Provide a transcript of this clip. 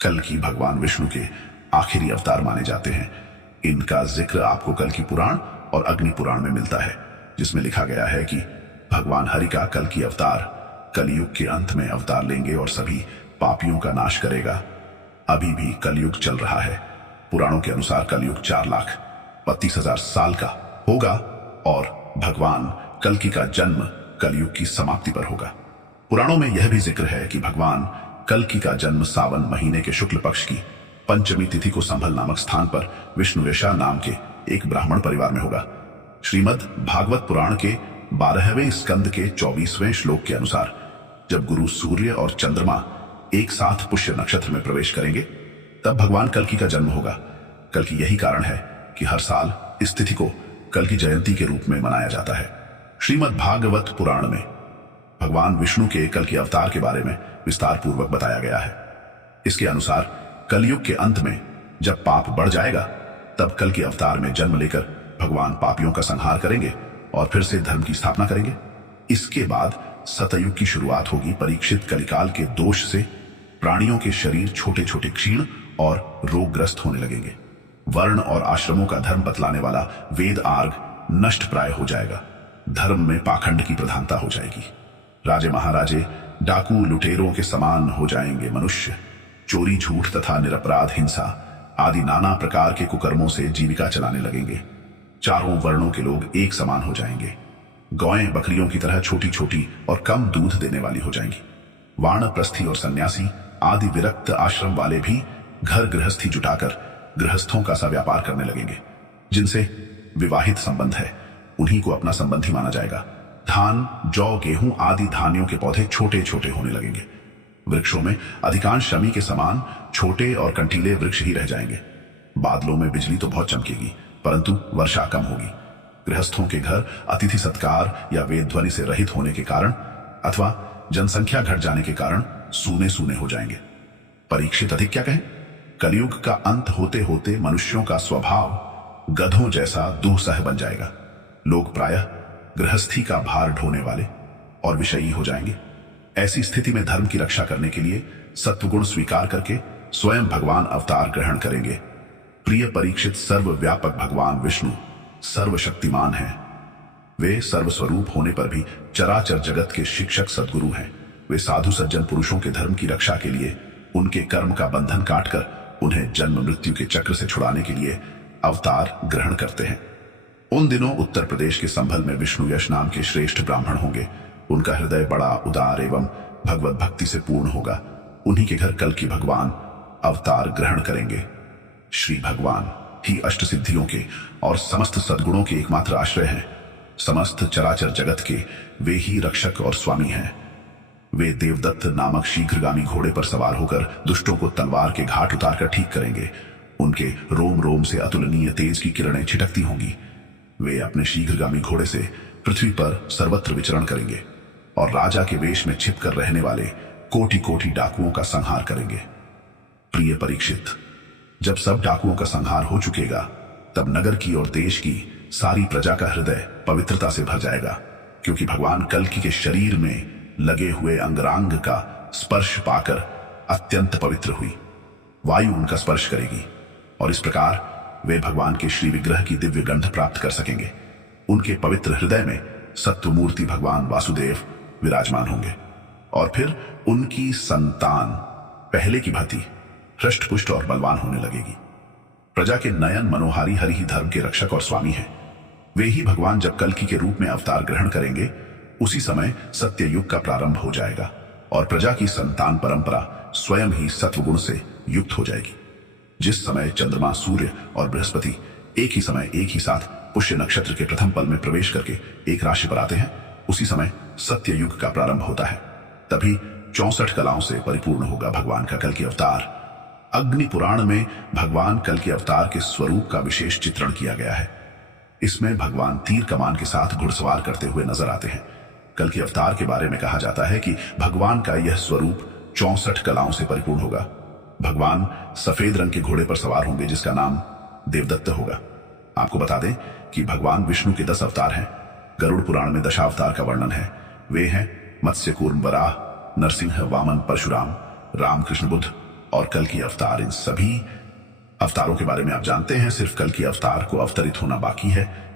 कल्कि भगवान विष्णु के आखिरी अवतार माने जाते हैं। इनका जिक्र आपको कल्कि पुराण और अग्नि पुराण में मिलता है, जिसमें लिखा गया है कि भगवान हरि का कल्कि अवतार कलयुग के अंत में अवतार लेंगे और सभी पापियों का नाश करेगा। अभी भी कलयुग चल रहा है। पुराणों के अनुसार कलयुग 4,32,000 साल का होगा और भगवान कल्कि का जन्म कलयुग की समाप्ति पर होगा। पुराणों में यह भी जिक्र है कि भगवान कल्कि का जन्म सावन महीने के शुक्ल पक्ष की पंचमी तिथि को संभल नामक स्थान पर विष्णुवेशा नाम के एक ब्राह्मण परिवार में होगा। श्रीमद् भागवत पुराण के 12वें स्कंद के 24वें श्लोक के अनुसार जब गुरु सूर्य और चंद्रमा एक साथ पुष्य नक्षत्र में प्रवेश करेंगे तब भगवान कल्कि का जन्म होगा। कल्कि यही कारण है कि हर साल इस तिथि को कल्कि जयंती के रूप में मनाया जाता है। श्रीमद् भागवत पुराण में भगवान विष्णु के कल्कि अवतार के बारे में विस्तार पूर्वक बताया गया है। इसके अनुसार कलयुग के अंत में जब पाप बढ़ जाएगा तब कल्कि अवतार में जन्म लेकर भगवान पापियों का संहार करेंगे और फिर से धर्म की स्थापना करेंगे। इसके बाद सतयुग की शुरुआत होगी। परीक्षित कलिकाल के दोष से प्राणियों के शरीर छोटे छोटे क्षीण और रोगग्रस्त होने लगेंगे। वर्ण और आश्रमों का धर्म बतलाने वाला वेद आर्ग नष्ट प्राय हो जाएगा। धर्म में पाखंड की प्रधानता हो जाएगी। राजे महाराजे डाकू लुटेरों के समान हो जाएंगे। मनुष्य चोरी झूठ तथा निरपराध हिंसा आदि नाना प्रकार के कुकर्मों से जीविका चलाने लगेंगे। चारों वर्णों के लोग एक समान हो जाएंगे। गौएं बकरियों की तरह छोटी छोटी और कम दूध देने वाली हो जाएंगी। वानप्रस्थी और सन्यासी आदि विरक्त आश्रम वाले भी घर गृहस्थी जुटाकर गृहस्थों का सा व्यापार करने लगेंगे। जिनसे विवाहित संबंध है उन्हीं को अपना संबंधी माना जाएगा। धान जौ गेहूं आदि धान्यों के पौधे छोटे छोटे होने लगेंगे। वृक्षों में अधिकांश शमी के समान छोटे और कंटीले वृक्ष ही रह जाएंगे। बादलों में बिजली तो बहुत चमकेगी परंतु वर्षा कम होगी। गृहस्थों के घर अतिथि सत्कार या वेद ध्वनि से रहित होने के कारण अथवा जनसंख्या घट जाने के कारण सूने सूने हो जाएंगे। परीक्षित अधिक क्या कहें। कलयुग का अंत होते होते मनुष्यों का स्वभाव गधों जैसा दुस्सह बन जाएगा। लोग प्रायः गृहस्थी का भार ढोने वाले और विषयी हो जाएंगे। ऐसी स्थिति में धर्म की रक्षा करने के लिए सत्वगुण स्वीकार करके स्वयं भगवान अवतार ग्रहण करेंगे। प्रिय परीक्षित, सर्वव्यापक भगवान विष्णु सर्वशक्तिमान हैं। वे सर्वस्वरूप होने पर भी चराचर जगत के शिक्षक सद्गुरु हैं। वे साधु सज्जन पुरुषों के धर्म की रक्षा के लिए उनके कर्म का बंधन काटकर उन्हें जन्म मृत्यु के चक्र से छुड़ाने के लिए अवतार ग्रहण करते हैं। उन दिनों उत्तर प्रदेश के संभल में विष्णु यश नाम के श्रेष्ठ ब्राह्मण होंगे। उनका हृदय बड़ा उदार एवं भगवत भक्ति से पूर्ण होगा। उन्हीं के घर कल्कि भगवान अवतार ग्रहण करेंगे। श्री भगवान ही अष्ट सिद्धियों के और समस्त सद्गुणों के एकमात्र आश्रय हैं। समस्त चराचर जगत के वे ही रक्षक और स्वामी हैं। वे देवदत्त नामक शीघ्रगामी घोड़े पर सवार होकर दुष्टों को तलवार के घाट उतारकर ठीक करेंगे। उनके रोम रोम से अतुलनीय तेज की किरणें छिटकती होंगी। वे अपने शीघ्रगामी घोड़े से पृथ्वी पर सर्वत्र विचरण करेंगे और राजा के वेश में छिपकर रहने वाले कोटि कोटि डाकुओं का संहार करेंगे। प्रिय परीक्षित, जब सब डाकुओं का संहार हो चुकेगा तब नगर की और देश की सारी प्रजा का हृदय पवित्रता से भर जाएगा, क्योंकि भगवान कल्कि के शरीर में लगे हुए अंगरांग का स्पर्श पाकर अत्यंत पवित्र हुई। वायु उनका स्पर्श करेगी और इस प्रकार वे भगवान के श्री विग्रह की दिव्य गंध प्राप्त कर सकेंगे। उनके पवित्र हृदय में सत्वमूर्ति भगवान वासुदेव विराजमान होंगे और फिर उनकी संतान पहले की भांति हृष्ट पुष्ट और बलवान होने लगेगी। प्रजा के नयन मनोहारी हरि ही धर्म के रक्षक और स्वामी हैं। वे ही भगवान जब कल्कि के रूप में अवतार ग्रहण करेंगे उसी समय सत्य युग का प्रारंभ हो जाएगा और प्रजा की संतान परंपरा स्वयं ही सत्वगुण से युक्त हो जाएगी। जिस समय चंद्रमा, सूर्य और बृहस्पति एक ही समय एक ही साथ पुष्य नक्षत्र के प्रथम पल में प्रवेश करके एक राशि पर आते हैं, उसी समय सत्य युग का प्रारंभ होता है। तभी 64 कलाओं से परिपूर्ण होगा भगवान का कल्कि अवतार। अग्नि पुराण में भगवान कल्कि अवतार के स्वरूप का विशेष चित्रण किया गया है। इसमें भगवान तीर कमान के साथ घुड़सवार करते हुए नजर आते हैं। कल्कि अवतार के बारे में कहा जाता है कि भगवान का यह स्वरूप 64 कलाओं से परिपूर्ण होगा। भगवान सफेद रंग के घोड़े पर सवार होंगे जिसका नाम देवदत्त होगा। आपको बता दें कि भगवान विष्णु के 10 अवतार हैं। गरुड़ पुराण में दशावतार का वर्णन है। वे हैं मत्स्य कूर्म वराह, नरसिंह, वामन, परशुराम, रामकृष्ण बुद्ध और कल की अवतार, इन सभी अवतारों के बारे में आप जानते हैं। सिर्फ कल की अवतार को अवतरित होना बाकी है।